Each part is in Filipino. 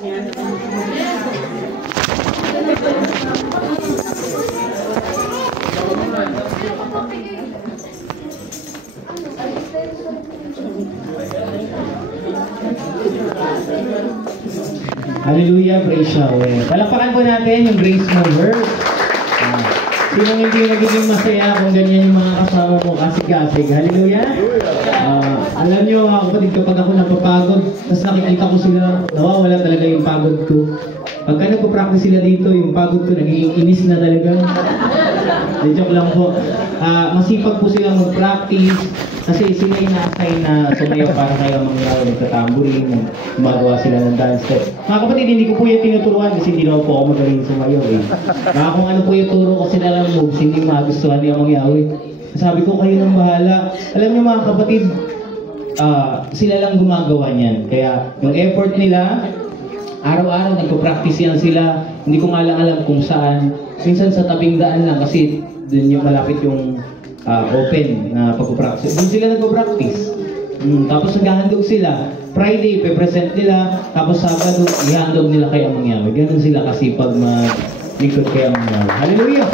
Hallelujah, praise Yahweh. Palakpakan po natin yung Grace Mover. Sino hindi nagiging masaya kung ganyan yung mga kasama mo kasig-kasig? Hallelujah! Alam niyo mga kapatid, kapag ako napapagod, tapos nakikita ko sila, nawawala talaga yung pagod ko. Pagka nagpo-practice sila dito, yung pagod ko nagiging inis na talaga. Joke lang po. Masipag po silang mag-practice kasi sila yung na-assign na sumayaw para kayo mangyayari nagtatamburin, gumagawa sila ng dance step. Mga kapatid, hindi ko po yung tinuturuan kasi hindi naman po ako magaling sumayaw eh. Kung ano po yung turo ko sila lang moves, hindi magustuhan niya mangyayari. Sabi ko, kayo nang bahala. Alam niyo mga kapatid, sila lang gumagawa niyan. Kaya yung effort nila, araw-araw nagpo-practice yan sila. Hindi ko nga lang alam kung saan. Minsan sa tabing daan lang kasi dun yung malapit yung open na pagpo-practice. Doon sila nagpo-practice. Tapos naghahandog sila. Friday, pe-present nila. Tapos Sabado, ihandog nila kay Amang Yahweh. Ganun sila kasi pag malikod kay Amang Yahweh. Hallelujah!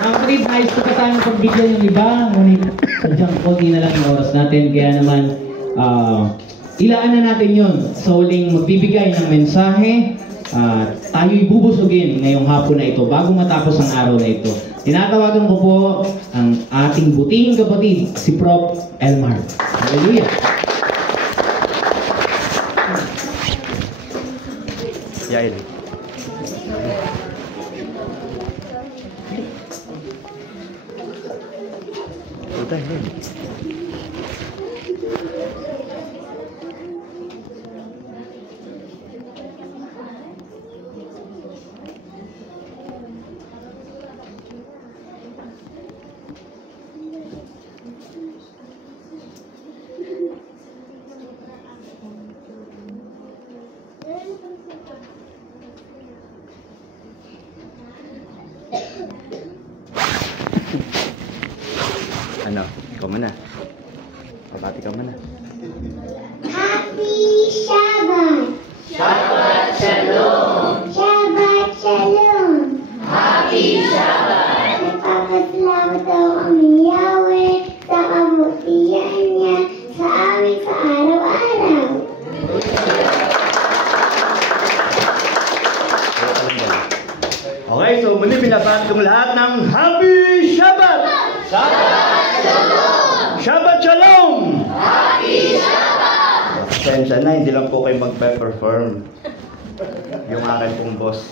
Mga kapatid, nais ko pa tayong pagbigyan yung iba. Ngunit sadyang konti na lang yung oras natin. Kaya naman, ilaan na natin yun sa huling magbibigay ng mensahe. Tayo'y bubusugin ngayong hapon na ito bago matapos ang araw na ito. Tinatawagan ko po ang ating butihing kapatid, si Prof. Elmar. Hallelujah! Yael. Ano? Ikaw muna. Pabati ka muna. Happy Shabbat! Shabbat Shalom! Shabbat Shalom! Happy Shabbat! Nagpapasalamat ako kami Yahweh sa kabutihan niya sa amin sa araw-araw. Okay, so muli binabati kong lahat ng Happy Shabbat! Shabbat Shalom! Shabbat Shalom! Happy Shabbat! Pasensya na, hindi lang po kayo magpe-perform. Yung akin pong boss.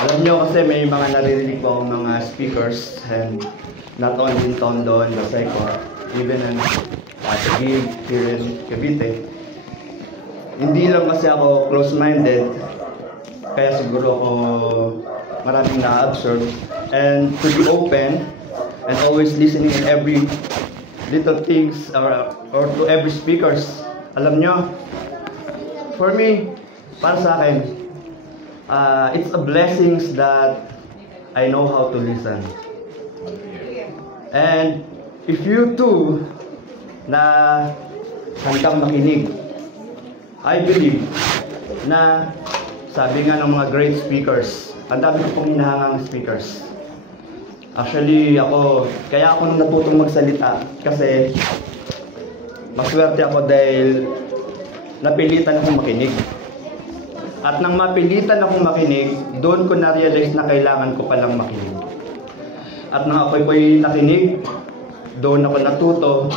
Alam nyo kasi may mga naririnig po akong mga speakers and not only in Tondo and Loseco, even in Taguig, here in Cavite. Hindi lang kasi ako close-minded, kaya siguro ako maraming na-absorb. And to be open and always listening in every little things or to every speakers. Alam nyo, for me, para sa akin, it's a blessings that I know how to listen. And if you too na handang makinig, I believe na sabi nga ng mga great speakers, ang dami ko pong hinahangang speakers. Actually, kaya ako nung natutong magsalita kasi maswerte ako dahil napilitan akong makinig. At nang mapilitan akong makinig, doon ko na-realize na kailangan ko palang makinig. At nang ako'y nakinig, doon ako natuto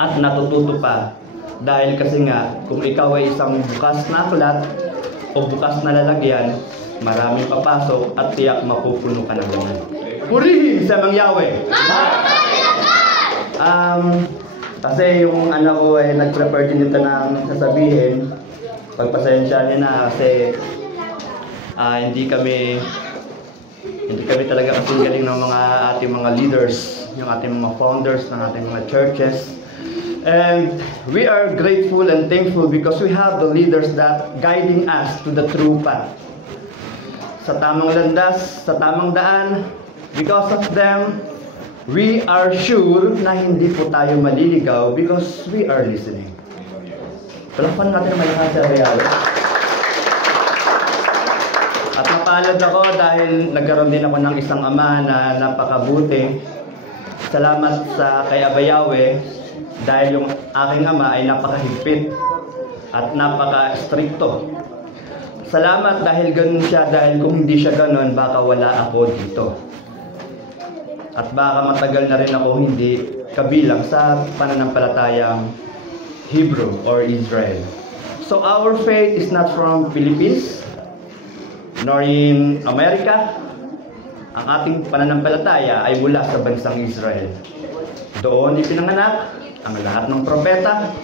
at natututo pa. Dahil kasi nga, kung ikaw ay isang bukas na aklat o bukas na lalagyan, maraming papasok at tiyak mapupuno ka ng laman. Purihin sa Amang Yahweh! Kasi yung anak ko ay nag-prepare din ito ng sasabihin. Pagpasensya niya na kasi hindi kami talaga kasing galing ng mga ating mga leaders, yung ating mga founders ng ating mga churches. And we are grateful and thankful because we have the leaders that guiding us to the true path. Sa tamang landas, sa tamang daan, because of them, we are sure na hindi po tayo maliligaw because we are listening. Palakpan natin ang malakas sa Abayawe. At napalad ako dahil nagkaroon din ako ng isang ama na napakabuti. Salamat sa kay Abayawe dahil yung aking ama ay napakahigpit at napaka-stricto. Salamat dahil ganun siya, dahil kung hindi siya ganun, baka wala ako dito. At baka matagal na rin ako hindi kabilang sa pananampalatayang Hebrew or Israel. So our faith is not from Philippines, nor in America. Ang ating pananampalataya ay mula sa bansang Israel. Doon ipinanganak ang lahat ng propeta,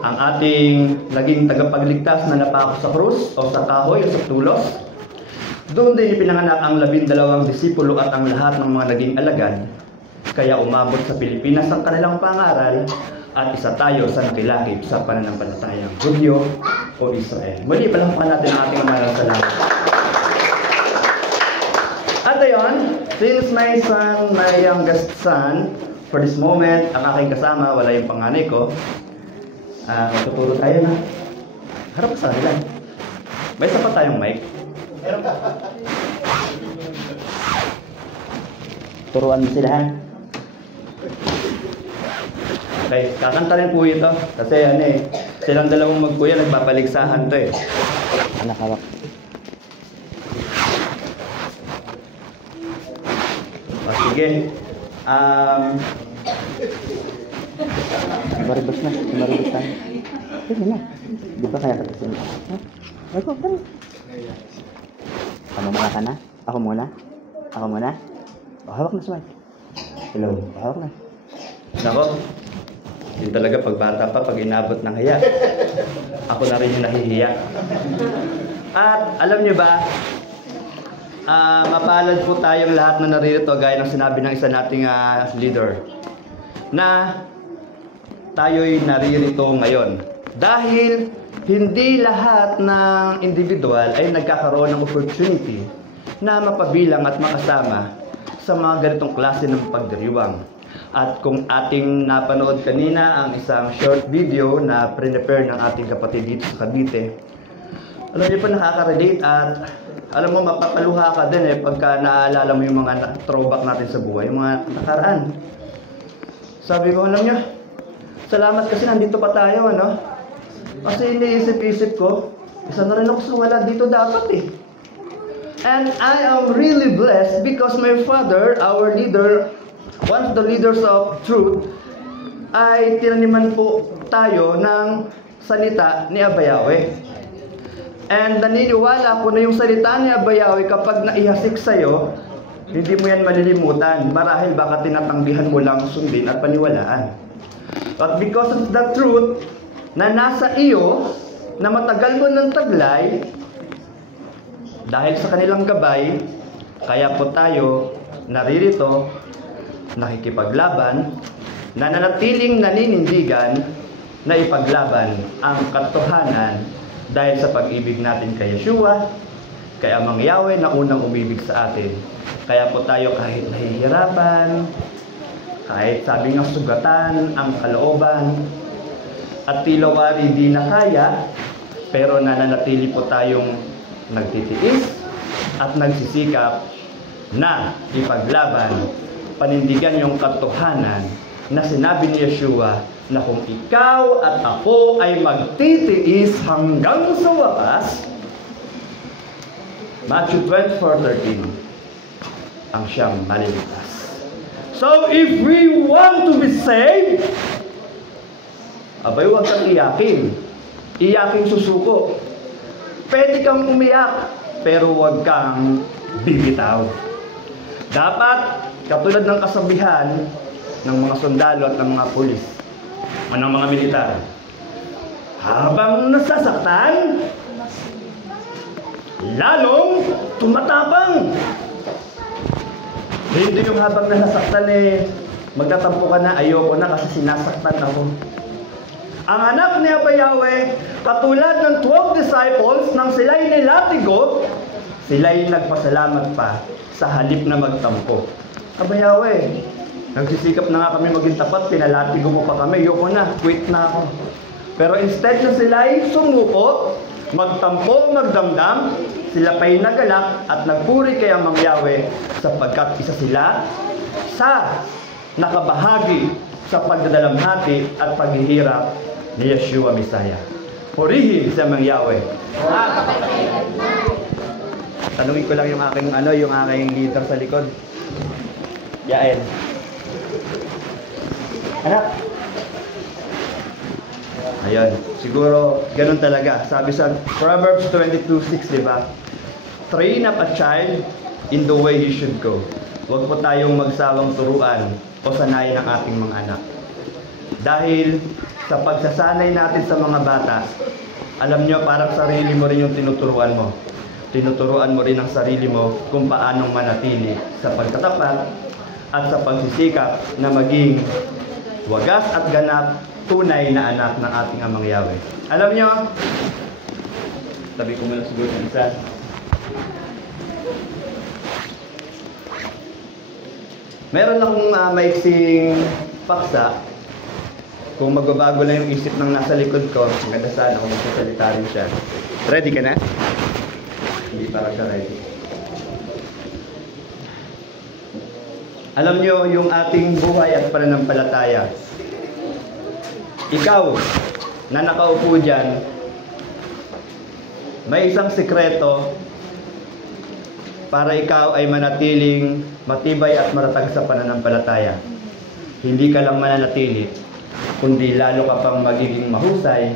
ang ating naging tagapagligtas na napako sa krus o sa kahoy o sa tulos. Doon din ipinanganak ang 12 disipulo at ang lahat ng mga naging alagad. Kaya umabot sa Pilipinas ang kanilang pangaral at isa tayo sa nakilakip sa pananampalatayang Hudyo o Israel. Muli, palakpakan natin ang ating maraming salamat. At ayon, since my son, my youngest son, for this moment, ang aking kasama, wala yung panganay ko, tuturo tayo na. Harap sa kanila. May sapat tayong mic. Turuan mo sila, ha? Okay, kakanta rin po ito. Kasi silang dalawang magkuya, nagpapaligsahan to eh. Anak, hawak. O, sige. Maribas na. Maribas tayo. Sige na. Di ba kaya katasin? Ako, tara. Muna ka na? Ako muna? Ako muna? O, hawak na sa mic. Hello, hawak na. Nako. Yun talaga pag bata pa, pag inabot ng hiya. Ako na rin yung nahihiya. At alam nyo ba, mapalad po tayong lahat na naririto gaya ng sinabi ng isa nating leader na tayo'y naririto ngayon. Dahil hindi lahat ng individual ay nagkakaroon ng opportunity na mapabilang at makasama sa mga ganitong klase ng pagdiriwang. At kung ating napanood kanina ang isang short video na prepare ng ating kapatid dito sa Cavite, alam niyo pa nakaka-relate at alam mo mapapaluha ka din pagka naaalala mo yung mga throwback natin sa buhay, yung mga nakaraan. Sabi ko, alam niyo, salamat kasi nandito pa tayo, ano? Kasi iniisip-isip ko, isa na rin ako sa wala dito dapat eh. And I am really blessed because my father, our leader, one of the leaders of truth, ay tinaniman po tayo ng salita ni Abayawe. And naniniwala ko na yung salita ni Abayawe kapag naihasik sa'yo, hindi mo yan malilimutan. Marahil baka tinatanggihan mo lang sundin at paniwalaan. But because of the truth na nasa iyo, na matagal mo ng taglay, dahil sa kanilang gabay, kaya po tayo naririto, nakikipaglaban, nananatiling naninindigan na ipaglaban ang katotohanan dahil sa pag-ibig natin kay Yeshua, kay Amang Yahweh na unang umibig sa atin. Kaya po tayo kahit nahihirapan, kahit sabi nga sugatan ang kalooban, at tila wari di na kaya, pero nananatili po tayong nagtitiis at nagsisikap na ipaglaban, panindigan yung katotohanan na sinabi ni Yeshua na kung ikaw at ako ay magtitiis hanggang sa wakas, Matthew 24:13, ang siyang maliligtas. So if we want to be saved, abay huwag kang iyakin. Iyaking susuko. Pwede kang umiyak, pero huwag kang bibitaw. Dapat, katulad ng kasabihan ng mga sundalo at ng mga pulis, o ng mga militar, habang nasasaktan, lalong tumatapang. Hindi yung habang nasasaktan magtatampo ka na, ayoko na kasi sinasaktan ako. Ang anak ni Abayawe, katulad ng 12 disciples, nang sila'y nilatigo, sila'y nagpasalamat pa sa halip na magtampo. Abayawe, nagsisikap na nga kami maging tapat, pinalatigo mo pa kami, ayoko na, quit na ako. Pero instead na sila ay sumuko, magtampo, magdamdam, sila pa'y nagalak at nagpuri kay Amang Yahweh sapagkat isa sila sa nakabahagi sa pagdadalamhati at paghihirap ni Yeshua Messiah. Purihin sa Amang Yahweh. Tanungin ko lang yung aking leader sa likod. Yael. Anak. Ayun. Siguro, ganun talaga. Sabi sa Proverbs 22:6, di ba? Train up a child in the way he should go. Huwag po tayong magsawang turuan o sanayin ang ating mga anak. Dahil sa pagsasanay natin sa mga bata, alam nyo, parang sarili mo rin yung tinuturuan mo. Tinuturuan mo rin ang sarili mo kung paanong manatili sa pagtatapat at sa pagsisikap na maging wagas at ganap tunay na anak ng ating Amang Yahweh. Alam nyo, tabi ko muna siguro ng isa. Meron akong maiksing paksa. Kung magbabago lang yung isip ng nasa likod ko, maganda sana kung magsasalita rin siya. Ready ka na? Hindi para siya ready. Alam nyo, yung ating buhay at pananampalataya, ikaw na nakaupo dyan, may isang sikreto para ikaw ay manatiling matibay at matatag sa pananampalataya. Hindi ka lang mananatili, kundi lalo ka pang magiging mahusay,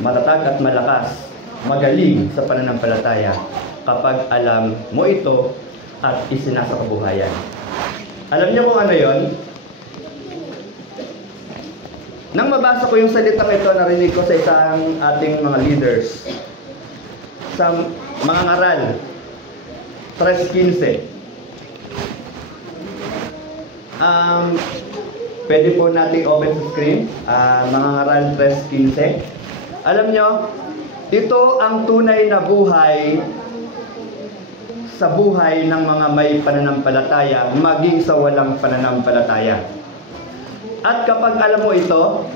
matatag at malakas, magaling sa pananampalataya kapag alam mo ito at isinasa kabuhayan. Alam niyo kung ano yon? Nang mabasa ko yung salitang ito, narinig ko sa isang ating mga leaders sa mga ngaral 3:15. Pwede po nating open sa screen, mga ngaral 3:15. Alam nyo, ito ang tunay na buhay sa buhay ng mga may pananampalataya, maging sa walang pananampalataya. At kapag alam mo ito,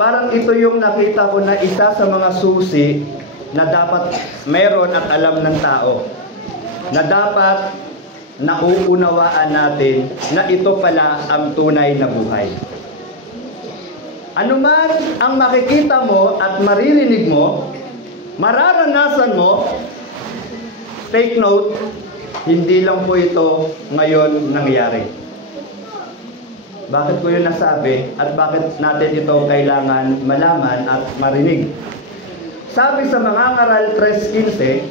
parang ito yung nakita ko na isa sa mga susi na dapat meron at alam ng tao. Na dapat nauunawaan natin na ito pala ang tunay na buhay. Ano man ang makikita mo at maririnig mo, mararanasan mo, take note, hindi lang po ito ngayon nangyari. Bakit ko yun nasabi at bakit natin ito kailangan malaman at marinig? Sabi sa mga ngaral 3:15,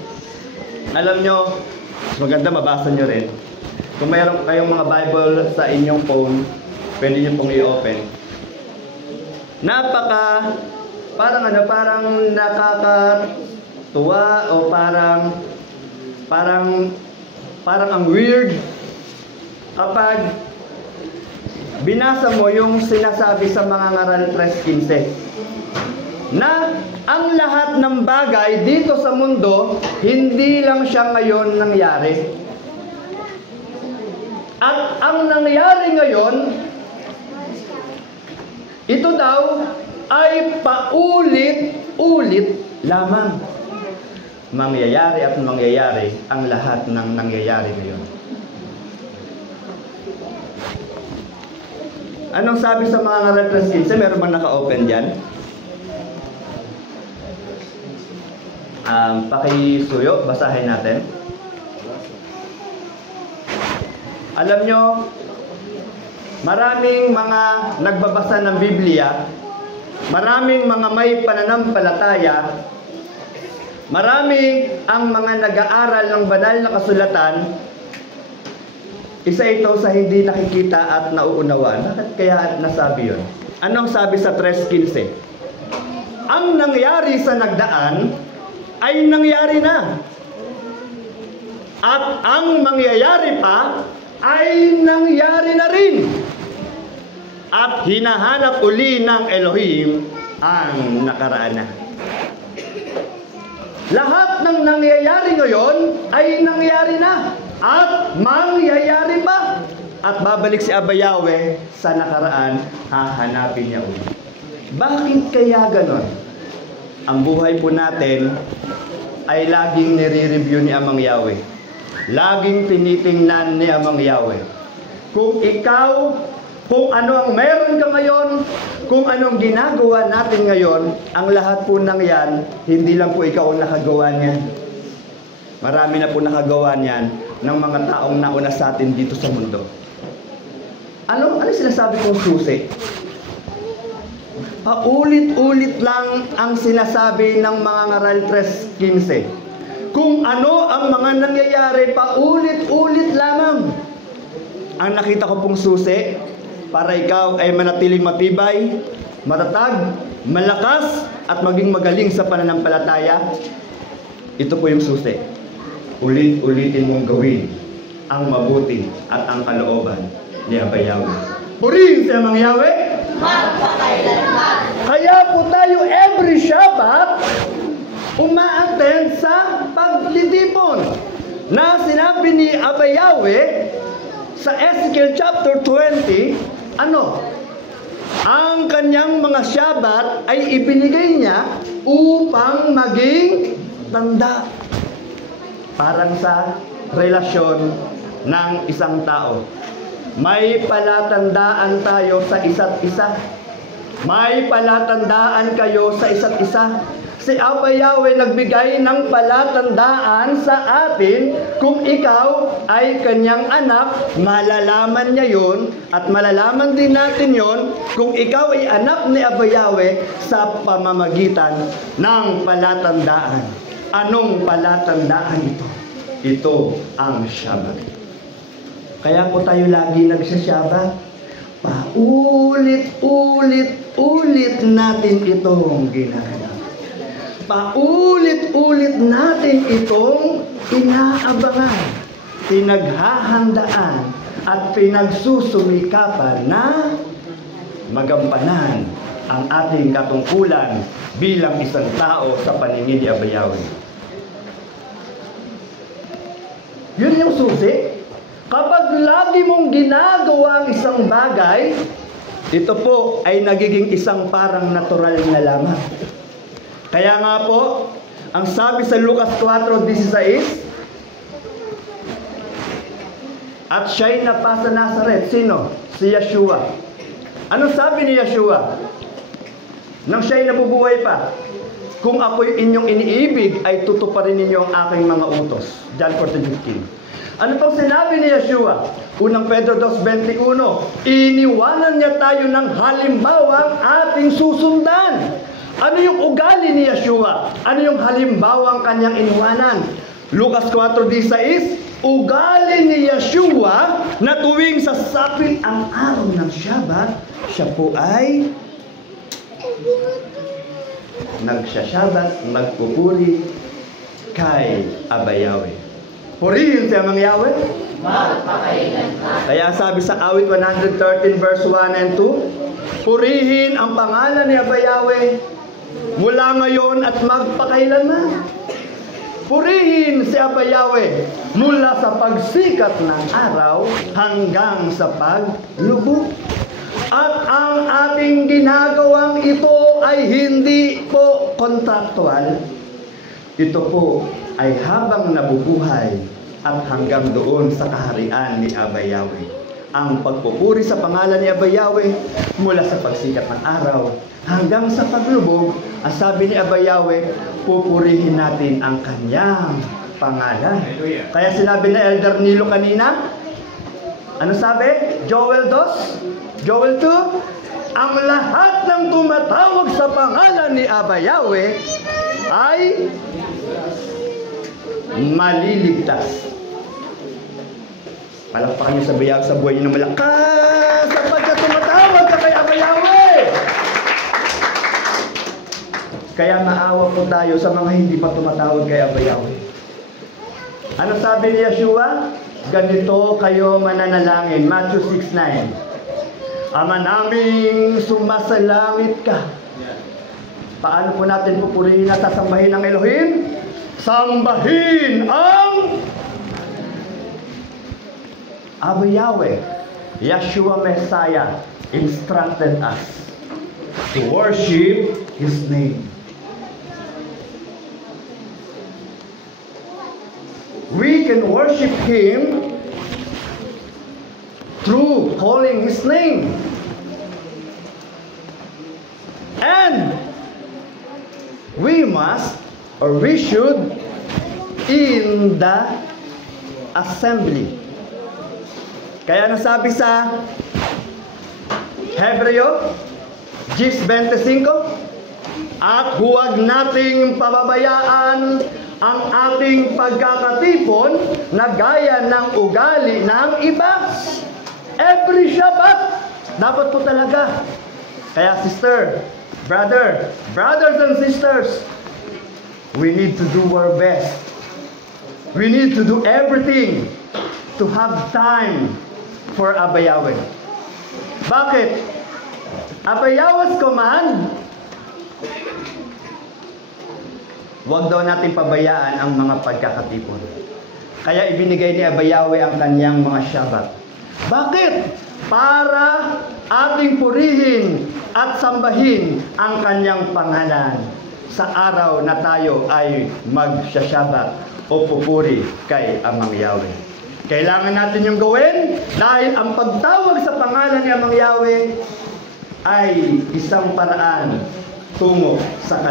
alam nyo, maganda mabasa nyo rin. Kung mayroon kayong mga Bible sa inyong phone, pwede nyo pong i-open. Parang nakakatuwa o parang ang weird kapag binasa mo yung sinasabi sa mga ngaral 3:15 na ang lahat ng bagay dito sa mundo hindi lang siya ngayon nangyari. At ang nangyari ngayon, ito daw ay paulit-ulit lamang. Mangyayari at mangyayari ang lahat ng nangyayari ngayon. Anong sabi sa mga ngaral 3:15? Meron bang naka-open dyan? Pakisuyo, basahin natin. Alam nyo, maraming mga nagbabasa ng Biblia, maraming mga may pananampalataya, marami ang mga nag-aaral ng banal na kasulatan. Isa ito sa hindi nakikita at nauunawaan. Bakit kaya nasabi yun? Anong sabi sa 3:15? Ang nangyari sa nagdaan ay nangyari na. At ang mangyayari pa ay nangyari na rin. At hinahanap uli ng Elohim ang nakaraan na. Lahat ng nangyayari ngayon ay nangyari na. At mangyayari pa. At babalik si Abba Yahweh sa nakaraan, hahanapin niya uli. Bakit kaya ganon? Ang buhay po natin ay laging nire-review ni Amang Yahweh. Laging tinitingnan ni Amang Yahweh. Kung ikaw, kung ano ang meron ka ngayon, kung anong ginagawa natin ngayon, ang lahat po ng yan, hindi lang po ikaw ang nakagawa niyan. Marami na po nakagawa niyan ng mga taong nauna sa atin dito sa mundo. Ano sinasabi kong susi? Paulit-ulit lang ang sinasabi ng mga Ngaral 3:15. Kung ano ang mga nangyayari, paulit-ulit lamang. Ang nakita ko pong susi, para ikaw ay manatiling matibay, matatag, malakas, at maging magaling sa pananampalataya, ito po yung susi. Ulit-ulitin mong gawin ang mabuti at ang kalooban ni Abba Yahweh. Purihin sa Amang Yahweh! Magpakailanman. Kaya po tayo every Shabbat uma-attend sa paglilipon na sinabi ni Abba Yahweh sa Ezekiel chapter 20, ang kanyang mga Shabbat ay ibinigay niya upang maging tanda. Parang sa relasyon ng isang tao. May palatandaan tayo sa isa't isa. May palatandaan kayo sa isa't isa. Si Abba Yahweh nagbigay ng palatandaan sa atin. Kung ikaw ay kanyang anak, malalaman niya yon at malalaman din natin yon kung ikaw ay anak ni Abba Yahweh sa pamamagitan ng palatandaan. Anong palatandaan ito? Ito ang Shabbat. Kaya po tayo lagi nagsasyabat. Paulit-ulit natin itong ginagawa. Paulit-ulit natin itong inaabangan, pinaghahandaan, at pinagsusumikapan na magampanan ang ating katungkulan bilang isang tao sa paningin ni Abba Yahweh. Yun yung susi. Kapag lagi mong ginagawa ang isang bagay, ito po ay nagiging isang parang natural na lamang. Kaya nga po, ang sabi sa Lucas 4:16, at siya'y napasa Nazaret. Sino? Si Yeshua. Anong sabi ni Yeshua? Nang siya'y nabubuhay pa, kung ako'y inyong iniibig, ay tutuparin ninyo ang aking mga utos. John 4:15. Ano pang sinabi ni Yeshua? Unang Pedro 2:21, iniwanan niya tayo ng halimbawang ating susundan. Ano yung ugali ni Yeshua? Ano yung halimbawang kanyang iniwanan? Lucas 4:16, ugali ni Yeshua na tuwing sasapit ang araw ng Shabbat, siya po ay nagsasyabat, nagpupuri kay Abba Yahweh. Purihin si Amang Yahweh. Magpakailanman. Kaya sabi sa awit 113 verse 1 and 2, purihin ang pangalan ni Abba Yahweh mula ngayon at magpakailanman. Purihin si Abba Yahweh mula sa pagsikat ng araw hanggang sa paglubog. At ang ating ginagawang ito ay hindi po kontraktual. Ito po ay habang nabubuhay at hanggang doon sa kaharian ni Abba Yahweh. Ang pagpupuri sa pangalan ni Abba Yahweh mula sa pagsikat ng araw hanggang sa paglubog. Ang sabi ni Abba Yahweh, pupurihin natin ang kanyang pangalan. Kaya sinabi ni Elder Nilo kanina, ano sabi? Joel 2? Ang lahat ng tumatawag sa pangalan ni Abba Yahweh ay maliligtas. Palakpakan niyo sa bayag sa buhay niyo ng malakas sapagkat tumatawag ka kay Abba Yahweh. Kaya maawa po tayo sa mga hindi pa tumatawag kay Abba Yahweh. Ano sabi ni Yeshua? Ganito kayo mananalangin. Matthew 6:9. Ama naming sumasalangit ka. Paano po natin pupurihin at sasambahin ang Elohim? Sambahin ang Abba Yahweh. Yeshua Messiah instructed us. to worship His name. We can worship Him through calling His name. And we must, or we should, in the assembly. Kaya nasabi sa Hebreo 10:25, at huwag nating pababayaan ang ating pagkakatipon na gaya ng ugali ng iba. Every Shabbat, dapat po talaga. Kaya sister, brothers and sisters, we need to do our best. We need to do everything to have time for Abayawe. Bakit? Abayawas command, huwag daw natin pabayaan ang mga pagkakatipon. Kaya ibinigay ni Abayawe ang kanyang mga Shabbat. Bakit? Para ating purihin at sambahin ang kanyang pangalan sa araw na tayo ay magsasyabat o pupuri kay Amang Yahweh. Kailangan natin yung gawin dahil ang pagtawag sa pangalan ni Amang Yahweh ay isang paraan tungo sa